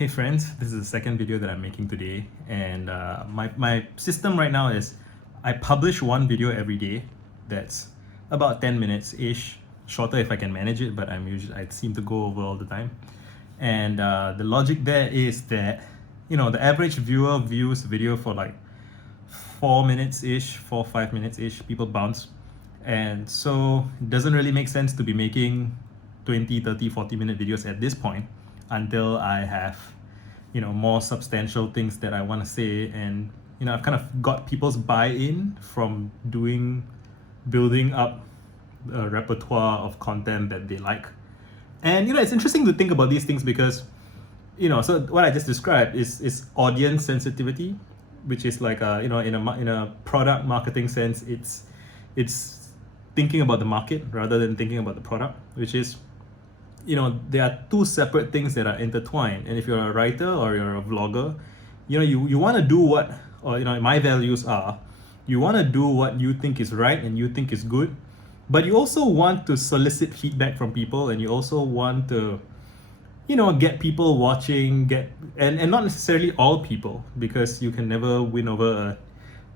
Hey friends, this is the second video that I'm making today, and my system right now is I publish one video every day that's about 10 minutes-ish, shorter if I can manage it, but I seem to go over all the time. And the logic there is that, the average viewer views video for like 4 minutes-ish, 5 minutes-ish, people bounce. And so it doesn't really make sense to be making 20, 30, 40-minute videos at this point until I have, more substantial things that I want to say. And, I've kind of got people's buy-in from building up a repertoire of content that they like. And, it's interesting to think about these things because, so what I just described is audience sensitivity, which is like, in a product marketing sense, it's thinking about the market rather than thinking about the product, which is, there are two separate things that are intertwined. And if you're a writer or you're a vlogger, you want to do what, or my values are, you want to do what you think is right and you think is good, but you also want to solicit feedback from people, and you also want to get people watching, and not necessarily all people, because you can never win over a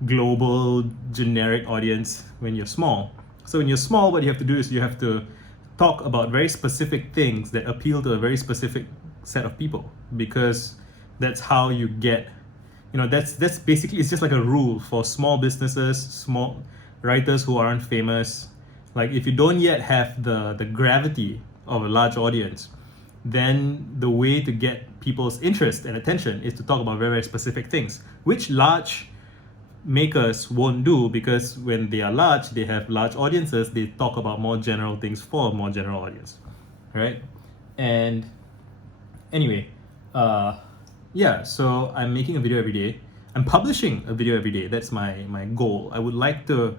global generic audience when you're small. So when you're small, what you have to do is you have to talk about very specific things that appeal to a very specific set of people, because that's how you get, that's basically, it's just like a rule for small businesses, small writers who aren't famous. Like, if you don't yet have the gravity of a large audience, then the way to get people's interest and attention is to talk about very, very specific things, which large makers won't do, because when they are large, they have large audiences, they talk about more general things for a more general audience, right? And anyway, so I'm making a video every day. I'm publishing a video every day. That's my goal. I would like to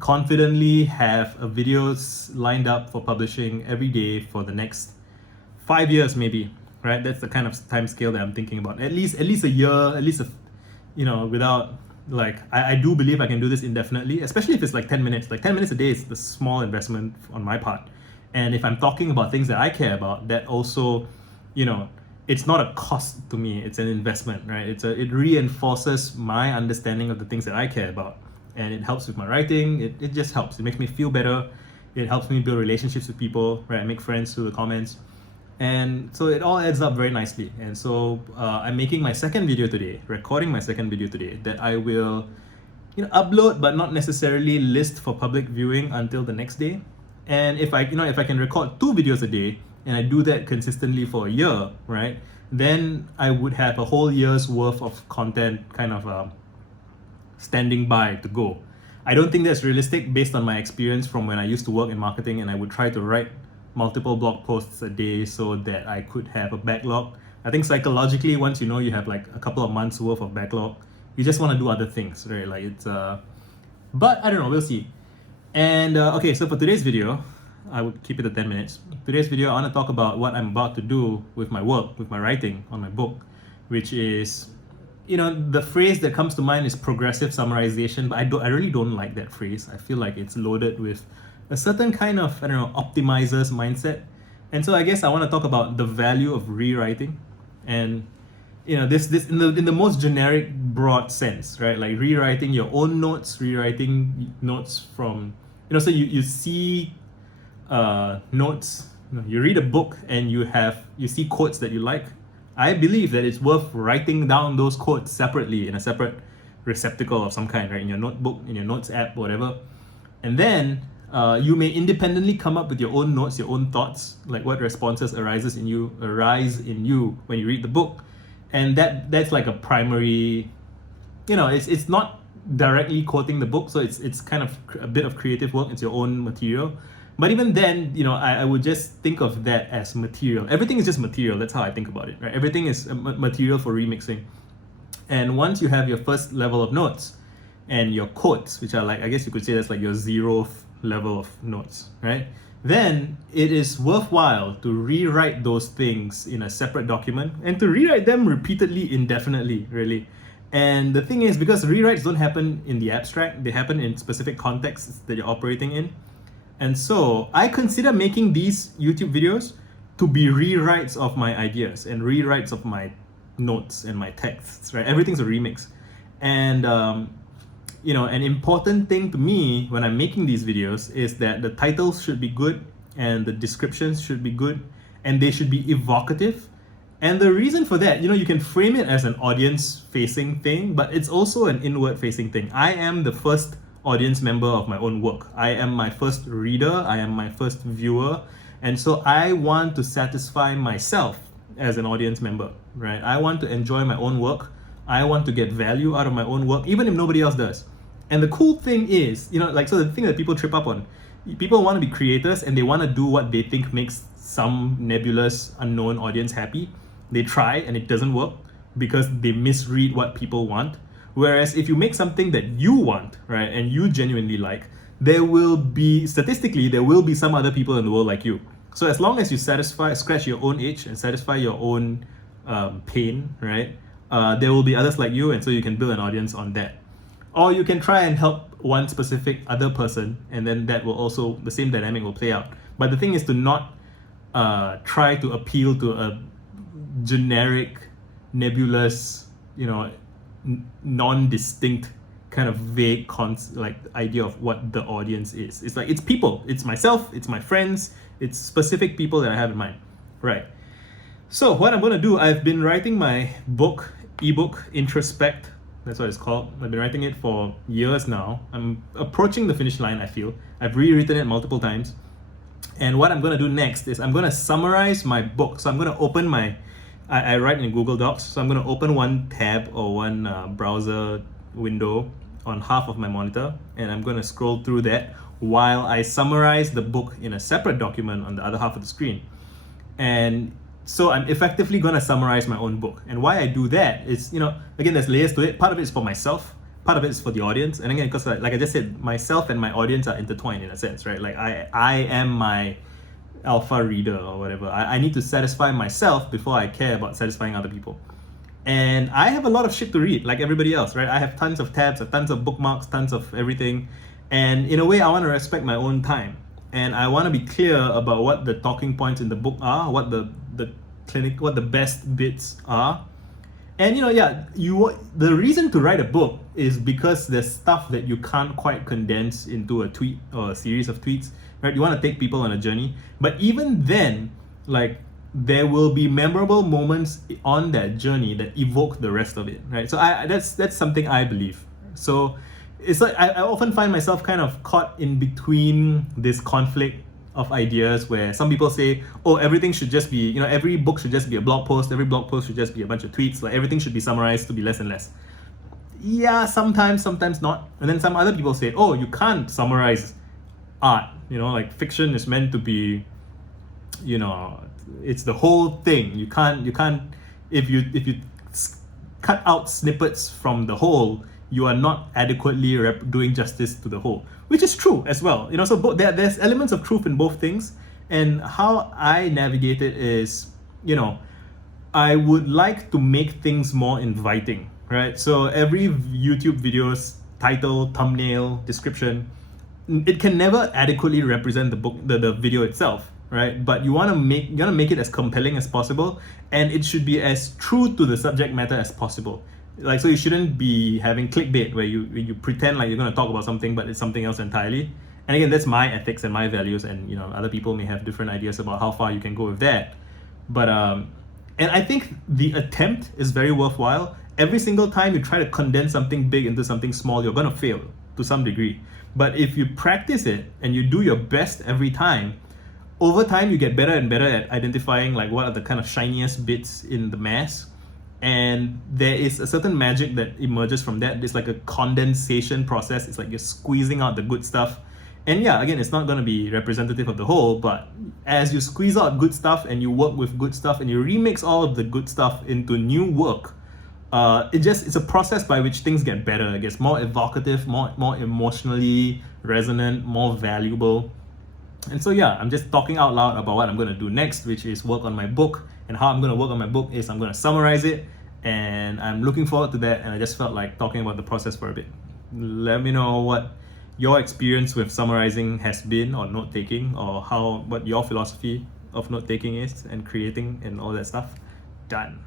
confidently have a videos lined up for publishing every day for the next 5 years, maybe, right? That's the kind of time scale that I'm thinking about. At least a year, at least without, like, I do believe I can do this indefinitely, especially if it's like 10 minutes. Like 10 minutes a day is the small investment on my part. And if I'm talking about things that I care about, that also, it's not a cost to me, it's an investment, right? It reinforces my understanding of the things that I care about. And it helps with my writing, it just helps. It makes me feel better. It helps me build relationships with people, right? Make friends through the comments. And so it all adds up very nicely. And so I'm making my second video today, recording my second video today, that I will upload but not necessarily list for public viewing until the next day. And if I can record 2 videos a day and I do that consistently for a year, right, then I would have a whole year's worth of content kind of standing by to go. I don't think that's realistic based on my experience from when I used to work in marketing, and I would try to write multiple blog posts a day so that I could have a backlog. I think psychologically, once you have like a couple of months worth of backlog, you just want to do other things, right? Like it's but I don't know, we'll see. And okay, so for today's video, I would keep it at 10 minutes. Today's video, I want to talk about what I'm about to do with my work, with my writing on my book, which is, the phrase that comes to mind is progressive summarization, but I really don't like that phrase. I feel like it's loaded with a certain kind of, optimizer's mindset. And so I guess I want to talk about the value of rewriting, and this in the most generic, broad sense, right? Like rewriting your own notes, rewriting notes from, so you see notes, you read a book and you see quotes that you like. I believe that it's worth writing down those quotes separately in a separate receptacle of some kind, right? In your notebook, in your notes app, whatever. And then you may independently come up with your own notes, your own thoughts, like what responses arise in you when you read the book. And that's like a primary, it's not directly quoting the book, so it's kind of a bit of creative work. It's your own material. But even then, I would just think of that as material. Everything is just material. That's how I think about it, right? Everything is material for remixing. And once you have your first level of notes and your quotes, which are like, I guess you could say that's like your 0th level of notes, right? Then it is worthwhile to rewrite those things in a separate document, and to rewrite them repeatedly, indefinitely, really. And the thing is, because rewrites don't happen in the abstract, they happen in specific contexts that you're operating in. And so I consider making these YouTube videos to be rewrites of my ideas and rewrites of my notes and my texts, right? Everything's a remix. And an important thing to me when I'm making these videos is that the titles should be good and the descriptions should be good and they should be evocative. And the reason for that, you can frame it as an audience facing thing, but it's also an inward facing thing. I am the first audience member of my own work. I am my first reader, I am my first viewer. And so I want to satisfy myself as an audience member, right? I want to enjoy my own work. I want to get value out of my own work, even if nobody else does. And the cool thing is, so the thing that people trip up on, people want to be creators and they want to do what they think makes some nebulous, unknown audience happy. They try and it doesn't work because they misread what people want. Whereas if you make something that you want, right, and you genuinely like, statistically, there will be some other people in the world like you. So as long as you scratch your own itch and satisfy your own pain, right, there will be others like you, and so you can build an audience on that. Or you can try and help one specific other person, and then that will also, the same dynamic will play out. But the thing is to not try to appeal to a generic, nebulous, non-distinct kind of vague idea of what the audience is. It's like, it's people, it's myself, it's my friends, it's specific people that I have in mind, right? So what I'm going to do, I've been writing my ebook, Introspect, that's what it's called. I've been writing it for years now. I'm approaching the finish line, I feel. I've rewritten it multiple times. And what I'm going to do next is I'm going to summarize my book. So I'm going to open I write in Google Docs, so I'm going to open one tab or one browser window on half of my monitor, and I'm going to scroll through that while I summarize the book in a separate document on the other half of the screen. And so I'm effectively going to summarize my own book. And why I do that is, again, there's layers to it. Part of it is for myself, part of it is for the audience. And again, because like I just said, myself and my audience are intertwined in a sense, right? Like I am my alpha reader or whatever. I need to satisfy myself before I care about satisfying other people. And I have a lot of shit to read, like everybody else, right? I have tons of tabs, tons of bookmarks, tons of everything. And in a way, I want to respect my own time. And I want to be clear about what the talking points in the book are, what the best bits are. And the reason to write a book is because there's stuff that you can't quite condense into a tweet or a series of tweets, right? You want to take people on a journey. But even then, there will be memorable moments on that journey that evoke the rest of it, right? So that's something I believe. So it's like I often find myself kind of caught in between this conflict of ideas where some people say, oh, everything should just be, every book should just be a blog post, every blog post should just be a bunch of tweets, like everything should be summarized to be less and less. Yeah, sometimes not. And then some other people say, oh, you can't summarize art, like fiction is meant to be, it's the whole thing. You can't if you cut out snippets from the whole, you are not adequately doing justice to the whole, which is true as well. So there's elements of truth in both things. And how I navigate it is, I would like to make things more inviting, right? So every YouTube video's title, thumbnail, description, it can never adequately represent the book, the video itself, right? But you want to make it as compelling as possible, and it should be as true to the subject matter as possible. So you shouldn't be having clickbait where you pretend like you're going to talk about something but it's something else entirely. And again, that's my ethics and my values, and other people may have different ideas about how far you can go with that. But and I think the attempt is very worthwhile. Every single time you try to condense something big into something small, you're going to fail to some degree. But if you practice it and you do your best every time, over time you get better and better at identifying what are the kind of shiniest bits in the mass. And there is a certain magic that emerges from that. It's like a condensation process. It's like you're squeezing out the good stuff. And yeah, again, it's not going to be representative of the whole, but as you squeeze out good stuff and you work with good stuff and you remix all of the good stuff into new work, it's a process by which things get better. It gets more evocative, more emotionally resonant, more valuable. And so yeah, I'm just talking out loud about what I'm going to do next, which is work on my book. And how I'm going to work on my book is I'm going to summarize it, and I'm looking forward to that. And I just felt like talking about the process for a bit. Let me know what your experience with summarizing has been, or note taking, or what your philosophy of note taking is and creating and all that stuff, done.